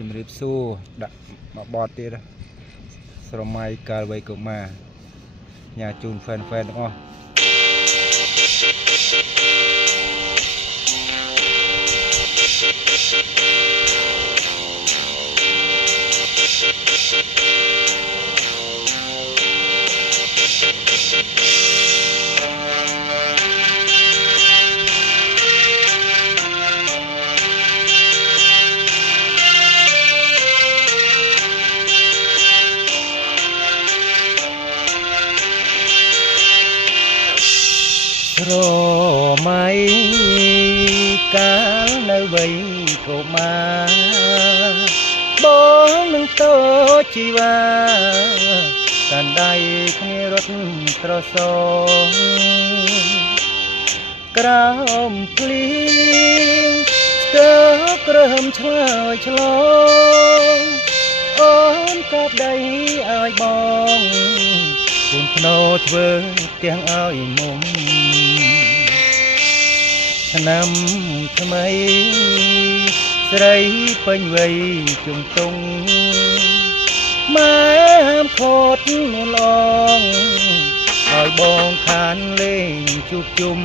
ជំរាបសួរដាក់មកបតទៀតស្រមៃកាលវ័យកុមារញ៉ាជូនហ្វេនទាំងអស់ស្រមៃកាលនៅវ័យកុមារបងនឹងតូចជីវ៉ាកាន់ដៃគ្នារត់ត្រសងក្រោមភ្លៀងស្កើក្រឹមឆ្លើយឆ្លងអូនកាប់ដៃឲ្យបងគូនភ្នោធ្វើទាំងឲ្យមុំឆ្នាំថ្មីស្រីពេញវ័យជុំតុងម៉ែហាមខត់មានឡងឲ្យបងខានលេងជួបជុំ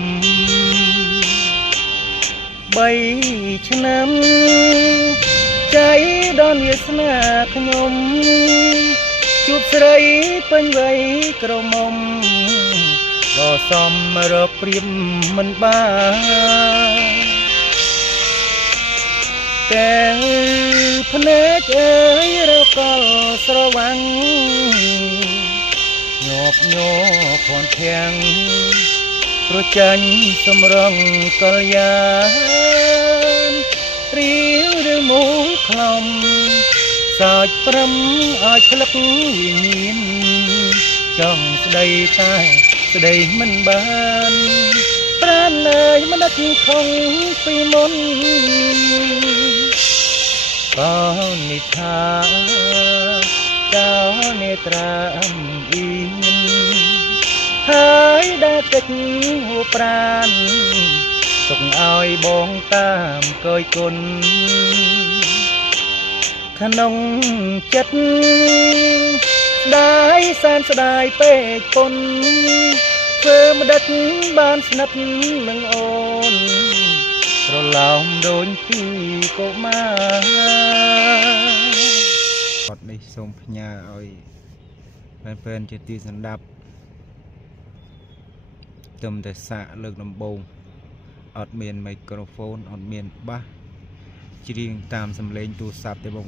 3ឆ្នាំចៃដល់វាសនាខ្ញុំជួបស្រីពេញវ័យក្រមុំក៏សំរកព្រៀមមិនបានតែភ្នែកអើយរកលស្រវាំងញាប់ញ័រភ័ន្តធាំងប្រចាញ់សម្រងកលយានរៀងឬមូលខ្លំសើចព្រំឲ្យផ្លឹកវិញ្ញាណចង់ស្ដីតែស្ដីមិនបានប្រាណលើយមិនដឹកខំពីមុនក៏និថាចោនេត្រាអំអ៊ីនហើយដែលកិច្ចហួប្រានទុកឲ្យបងតាមកយគុណក្នុងចិត្តស្ដាយសែនស្ដាយពេកពុនធ្វើម្ដេចបានស្និទ្ធនឹងអូនប្រឡោមដូចពីកុមារគាត់នេះសូមផ្ញើឲ្យពេនជាទីសន្តាប់ទឹមតែសាកលើកដំបូងអត់មានមីក្រូហ្វូនអត់មានបាសច្រៀងតាមសំឡេងទូរស័ព្ទទេបង